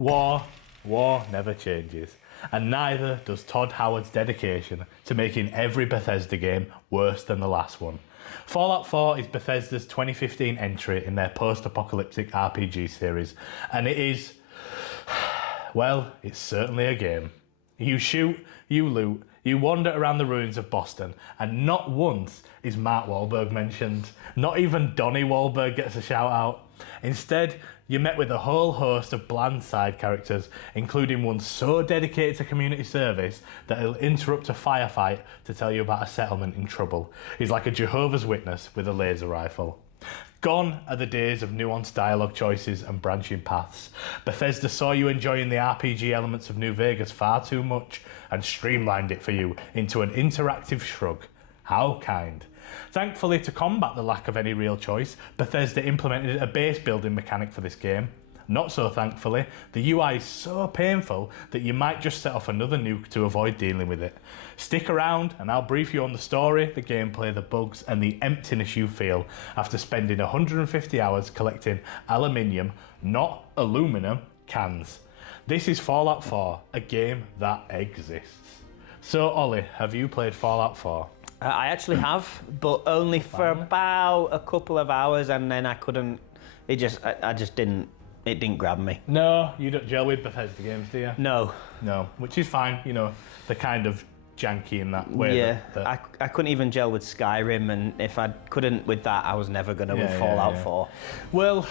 War never changes, and neither does Todd Howard's dedication to making every Bethesda game worse than the last one. Fallout 4 is Bethesda's 2015 entry in their post-apocalyptic RPG series, and it is, well, it's certainly a game. You shoot, you loot, you wander around the ruins of Boston, and not once is Mark Wahlberg mentioned. Not even Donnie Wahlberg gets a shout out. Instead, you're met with a whole host of bland side characters, including one so dedicated to community service that he'll interrupt a firefight to tell you about a settlement in trouble. He's like a Jehovah's Witness with a laser rifle. Gone are the days of nuanced dialogue choices and branching paths. Bethesda saw you enjoying the RPG elements of New Vegas far too much and streamlined it for you into an interactive shrug. How kind. Thankfully, to combat the lack of any real choice, Bethesda implemented a base building mechanic for this game. Not so thankfully, the UI is so painful that you might just set off another nuke to avoid dealing with it. Stick around and I'll brief you on the story, the gameplay, the bugs and the emptiness you feel after spending 150 hours collecting aluminium, not aluminum, cans. This is Fallout 4, a game that exists. So Ollie, have you played Fallout 4? I actually have, but only for about a couple of hours, and then I couldn't. I just didn't. It didn't grab me. No, you don't gel with Bethesda games, do you? No. No, which is fine. You know, they're kind of janky in that way. Yeah, I couldn't even gel with Skyrim, and if I couldn't with that, I was never going to with Fallout 4. Well,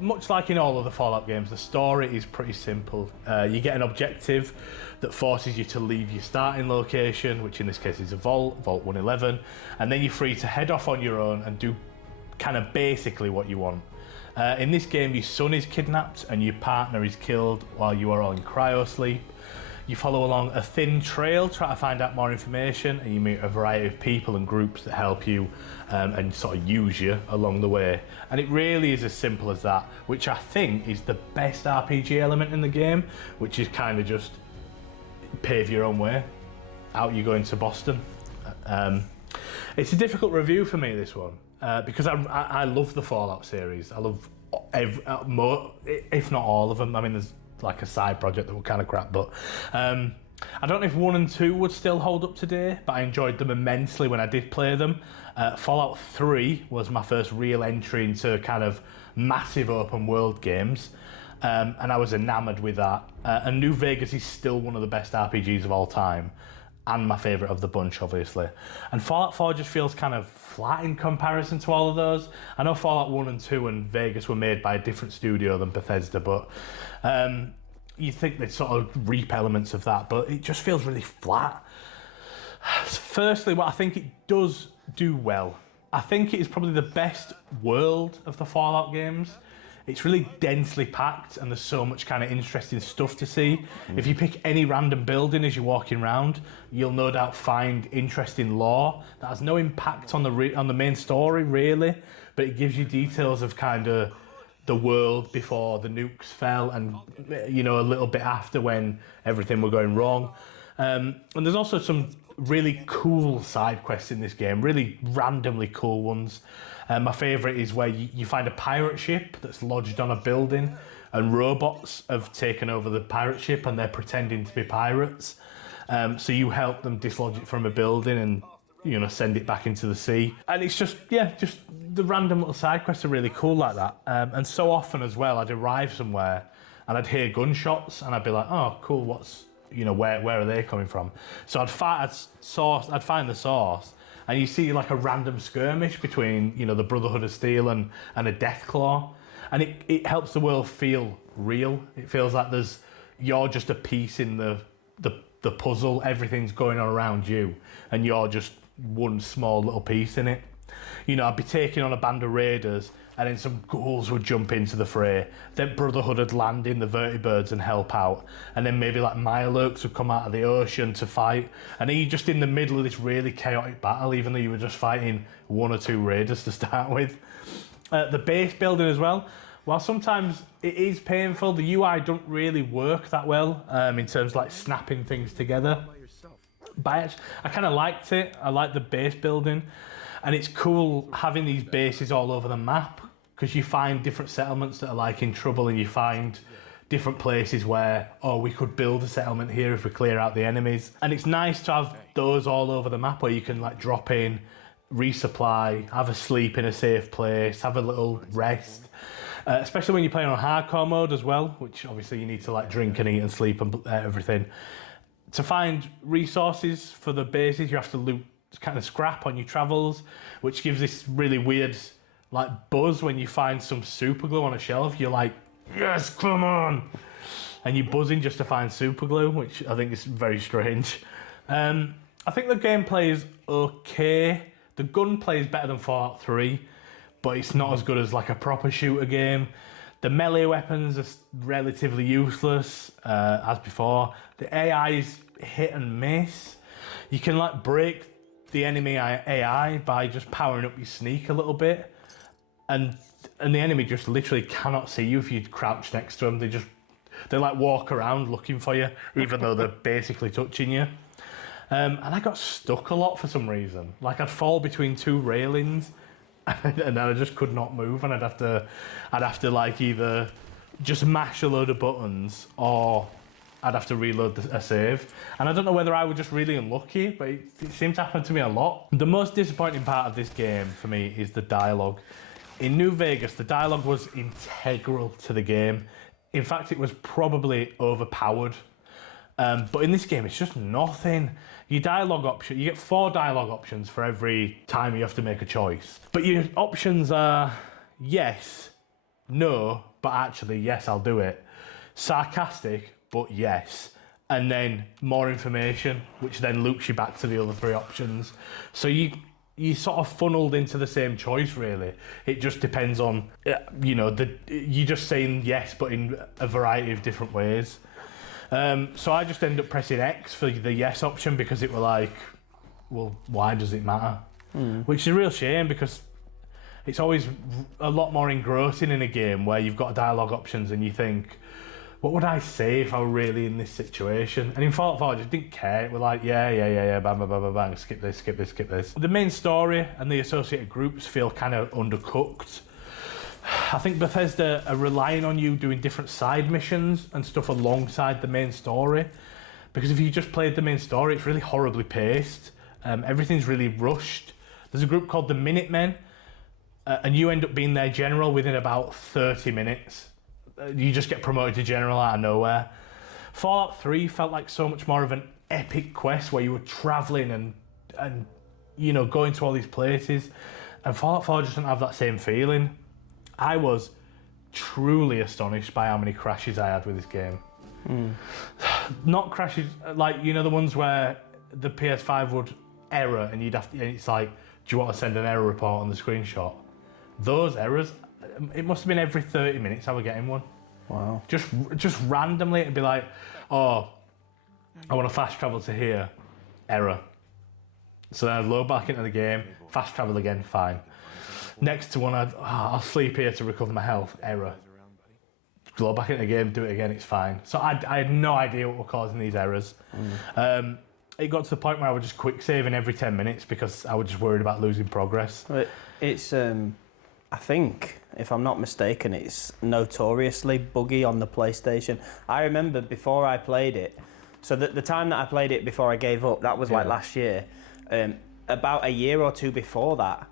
much like in all other Fallout games, the story is pretty simple. You get an objective that forces you to leave your starting location, which in this case is a Vault 111, and then you're free to head off on your own and do kind of basically what you want. In this game, your son is kidnapped and your partner is killed while you are all in cryo sleep. You follow along a thin trail, try to find out more information, and you meet a variety of people and groups that help you and sort of use you along the way. And it really is as simple as that, which I think is the best RPG element in the game, which is kind of just pave your own way. Out you go into Boston. It's a difficult review for me, this one, because I love the Fallout series. I love if not all of them. I mean, there's like a side project that were kind of crap, but I don't know if 1 and 2 would still hold up today, but I enjoyed them immensely when I did play them. Fallout 3 was my first real entry into kind of massive open world games, and I was enamored with that. And New Vegas is still one of the best RPGs of all time, and my favourite of the bunch, obviously. And Fallout 4 just feels kind of flat in comparison to all of those. I know Fallout 1 and 2 and Vegas were made by a different studio than Bethesda, but you think they'd sort of reap elements of that, but it just feels really flat. Firstly, what I think it does do well, I think it is probably the best world of the Fallout games. It's really densely packed and there's so much kind of interesting stuff to see. If you pick any random building as you're walking around, you'll no doubt find interesting lore that has no impact on the main story really, but it gives you details of kind of the world before the nukes fell and, you know, a little bit after when everything were going wrong. And there's also some really cool side quests in this game, really randomly cool ones. My favourite is where you find a pirate ship that's lodged on a building and robots have taken over the pirate ship and they're pretending to be pirates. So you help them dislodge it from a building and, you know, send it back into the sea. And it's just the random little side quests are really cool like that. And so often as well, I'd arrive somewhere and I'd hear gunshots and I'd be like, oh, cool, where are they coming from? So I'd find the source, and you see like a random skirmish between, you know, the Brotherhood of Steel and a Deathclaw, and it helps the world feel real. It feels like you're just a piece in the puzzle. Everything's going on around you, and you're just one small little piece in it. You know, I'd be taking on a band of raiders and then some ghouls would jump into the fray. Then Brotherhood would land in the vertibirds and help out. And then maybe like Mirelurks would come out of the ocean to fight. And then you're just in the middle of this really chaotic battle, even though you were just fighting 1 or 2 raiders to start with. The base building as well. While sometimes it is painful, the UI don't really work that well in terms of like snapping things together. But I kind of liked it. I liked the base building. And it's cool having these bases all over the map because you find different settlements that are like in trouble and you find different places where, oh, we could build a settlement here if we clear out the enemies. And it's nice to have those all over the map where you can like drop in, resupply, have a sleep in a safe place, have a little rest. Especially when you're playing on hardcore mode as well, which obviously you need to like drink and eat and sleep and everything. To find resources for the bases, you have to loot kind of scrap on your travels, which gives this really weird like buzz when you find some super glue on a shelf. You're like, yes, come on! And you're buzzing just to find super glue, which I think is very strange. I think the gameplay is okay. The gunplay is better than Fallout 3, but it's not as good as like a proper shooter game. The melee weapons are relatively useless, as before. The AI is hit and miss. You can like break the enemy AI by just powering up your sneak a little bit, and the enemy just literally cannot see you if you crouch next to them. They like walk around looking for you, even though they're basically touching you. And I got stuck a lot for some reason. Like I'd fall between two railings, and I just could not move, and I'd have to like either just mash a load of buttons or I'd have to reload a save. And I don't know whether I was just really unlucky, but it seemed to happen to me a lot. The most disappointing part of this game for me is the dialogue. In New Vegas, the dialogue was integral to the game. In fact, it was probably overpowered. But in this game, it's just nothing. Your dialogue option, you get 4 dialogue options for every time you have to make a choice. But your options are yes, no, but actually yes, I'll do it. Sarcastic, but yes. And then more information, which then loops you back to the other 3 options. So you sort of funneled into the same choice, really. It just depends on, you're just saying yes, but in a variety of different ways. So I just ended up pressing X for the yes option because it were like, well, why does it matter? Which is a real shame because it's always a lot more engrossing in a game where you've got dialogue options and you think, what would I say if I were really in this situation? And in Fallout 4, I just didn't care. It was like, yeah, bang, bang, bang, bang, bang, skip this. The main story and the associated groups feel kind of undercooked. I think Bethesda are relying on you doing different side missions and stuff alongside the main story. Because if you just played the main story, it's really horribly paced. Everything's really rushed. There's a group called the Minutemen, and you end up being their general within about 30 minutes. You just get promoted to general out of nowhere. Fallout 3 felt like so much more of an epic quest where you were travelling and going to all these places. And Fallout 4 just didn't have that same feeling. I was truly astonished by how many crashes I had with this game. Not crashes like, the ones where the PS5 would error and it's like, do you want to send an error report on the screenshot? Those errors, it must have been every 30 minutes I was getting one. Wow. Just randomly, it'd be like, oh, I want to fast travel to here, error. So then I'd load back into the game, fast travel again, fine. Next to one, I'll sleep here to recover my health, error. Load back into the game, do it again, it's fine. So I had no idea what were causing these errors. It got to the point where I was just quick saving every 10 minutes because I was just worried about losing progress. It's, I think, if I'm not mistaken, it's notoriously buggy on the PlayStation. I remember before I played it, so the time that I played it before I gave up, that was like last year. About a year or 2 before that,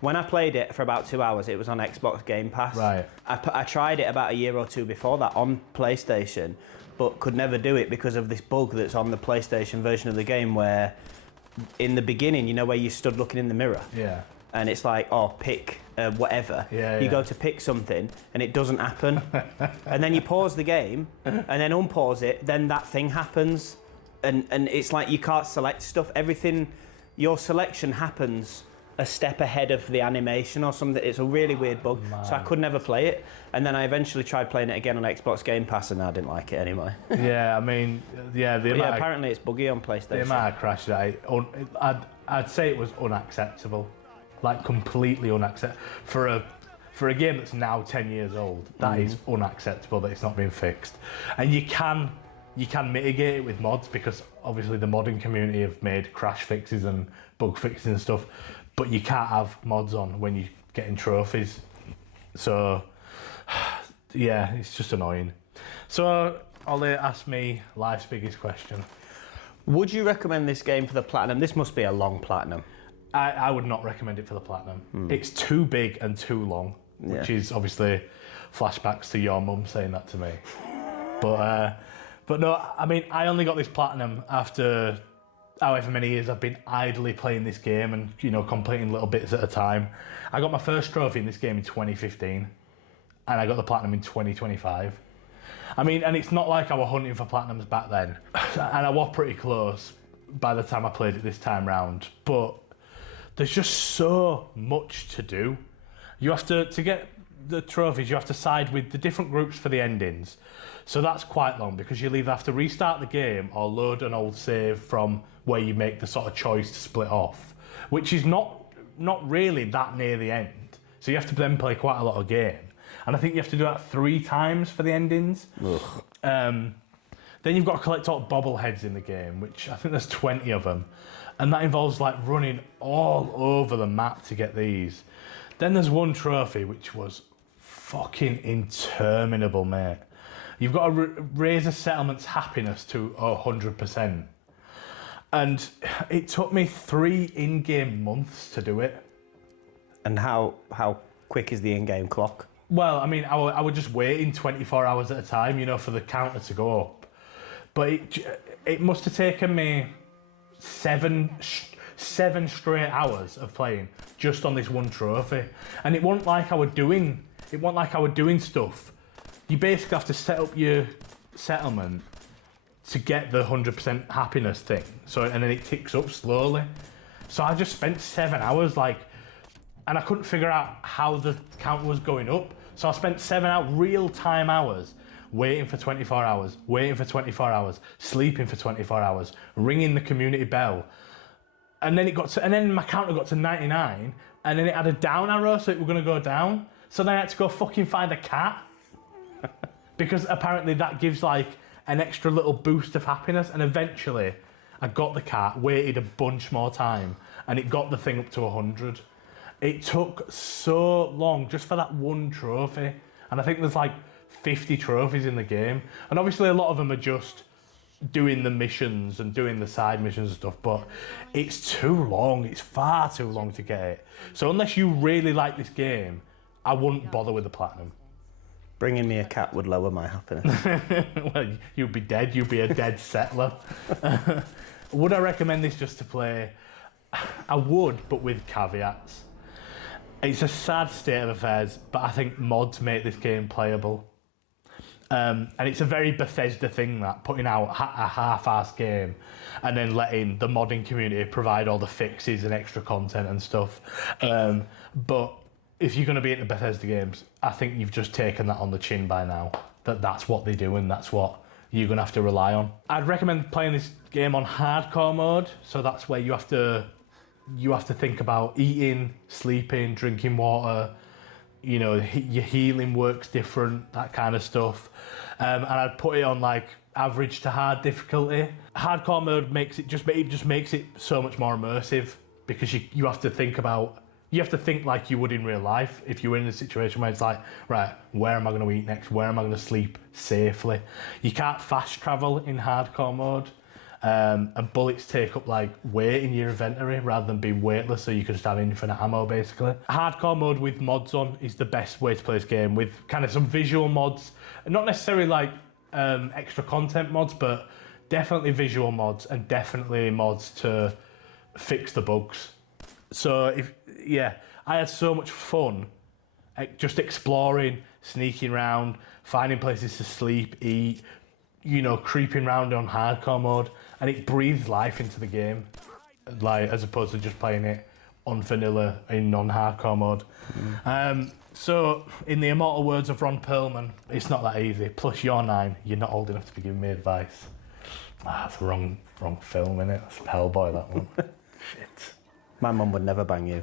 when I played it for about 2 hours, it was on Xbox Game Pass. Right. I tried it about a year or 2 before that on PlayStation, but could never do it because of this bug that's on the PlayStation version of the game where in the beginning, where you stood looking in the mirror? Yeah. And it's like, pick whatever. You go to pick something and it doesn't happen. And then you pause the game and then unpause it, then that thing happens. And it's like you can't select stuff. Everything, your selection happens a step ahead of the animation or something. It's a really weird bug. So I could never play it. And then I eventually tried playing it again on Xbox Game Pass and I didn't like it anymore. Yeah, I mean, apparently it's buggy on PlayStation. The amount of crashes, I'd say it was unacceptable. Like completely unacceptable. For a game that's now 10 years old, that is unacceptable that it's not being fixed. And you can mitigate it with mods because obviously the modding community have made crash fixes and bug fixes and stuff, but you can't have mods on when you're getting trophies. So Yeah, it's just annoying. So, Ollie asked me life's biggest question. Would you recommend this game for the platinum? This must be a long platinum. I would not recommend it for the platinum. It's too big and too long, which is obviously flashbacks to your mum saying that to me. But no, I mean, I only got this platinum after however many years I've been idly playing this game and, you know, completing little bits at a time. I got my first trophy in this game in 2015, and I got the platinum in 2025. I mean, and it's not like I was hunting for platinums back then, and I was pretty close by the time I played it this time round, but there's just so much to do. You have to get the trophies, you have to side with the different groups for the endings. So that's quite long because you'll either have to restart the game or load an old save from where you make the sort of choice to split off, which is not really that near the end. So you have to then play quite a lot of game. And I think you have to do that 3 times for the endings. Then you've got to collect all bobbleheads in the game, which I think there's 20 of them. And that involves like running all over the map to get these. Then there's one trophy, which was fucking interminable, mate. You've got to raise a settlement's happiness to 100%. And it took me 3 in-game months to do it. And how quick is the in-game clock? Well, I mean, I would just waiting 24 hours at a time, you know, for the counter to go up. But it must have taken me 7 straight hours of playing just on this one trophy. And it wasn't like I was doing stuff. You basically have to set up your settlement to get the 100% happiness thing. So, and then it ticks up slowly. So I just spent 7 hours and I couldn't figure out how the count was going up. So I spent 7 real-time hours waiting for 24 hours, waiting for 24 hours, sleeping for 24 hours, ringing the community bell. And then my counter got to 99, and then it had a down arrow, so it was gonna go down. So then I had to go fucking find a cat. Because apparently that gives like an extra little boost of happiness, and eventually I got the cat, waited a bunch more time, and it got the thing up to 100. It took so long just for that one trophy. And I think there's like 50 trophies in the game. And obviously a lot of them are just doing the missions and doing the side missions and stuff, but it's too long. It's far too long to get it. So unless you really like this game, I wouldn't bother with the platinum. Bringing me a cat would lower my happiness. Well, you'd be dead. You'd be a dead settler. Would I recommend this just to play? I would, but with caveats. It's a sad state of affairs, but I think mods make this game playable. And it's a very Bethesda thing, that putting out a half-assed game and then letting the modding community provide all the fixes and extra content and stuff. But if you're going to be into Bethesda games, I think you've just taken that on the chin by now. That's what they do and that's what you're going to have to rely on. I'd recommend playing this game on hardcore mode, so that's where you have to think about eating, sleeping, drinking water, you know, your healing works different, that kind of stuff. And I'd put it on like average to hard difficulty. Hardcore mode just makes it so much more immersive because you have to think like you would in real life if you were in a situation where it's like, right, where am I going to eat next? Where am I going to sleep safely? You can't fast travel in hardcore mode. And bullets take up like weight in your inventory rather than being weightless, so you can just have infinite ammo basically. Hardcore mode with mods on is the best way to play this game, with kind of some visual mods, not necessarily like extra content mods, but definitely visual mods and definitely mods to fix the bugs. So I had so much fun just exploring, sneaking around, finding places to sleep, eat, you know, creeping around on hardcore mode, and it breathes life into the game, like as opposed to just playing it on vanilla in non-hardcore mode. So, in the immortal words of Ron Perlman, it's not that easy. Plus, you're 9, you're not old enough to be giving me advice. That's the wrong film, innit? That's Hellboy, that one. Shit. My mum would never bang you.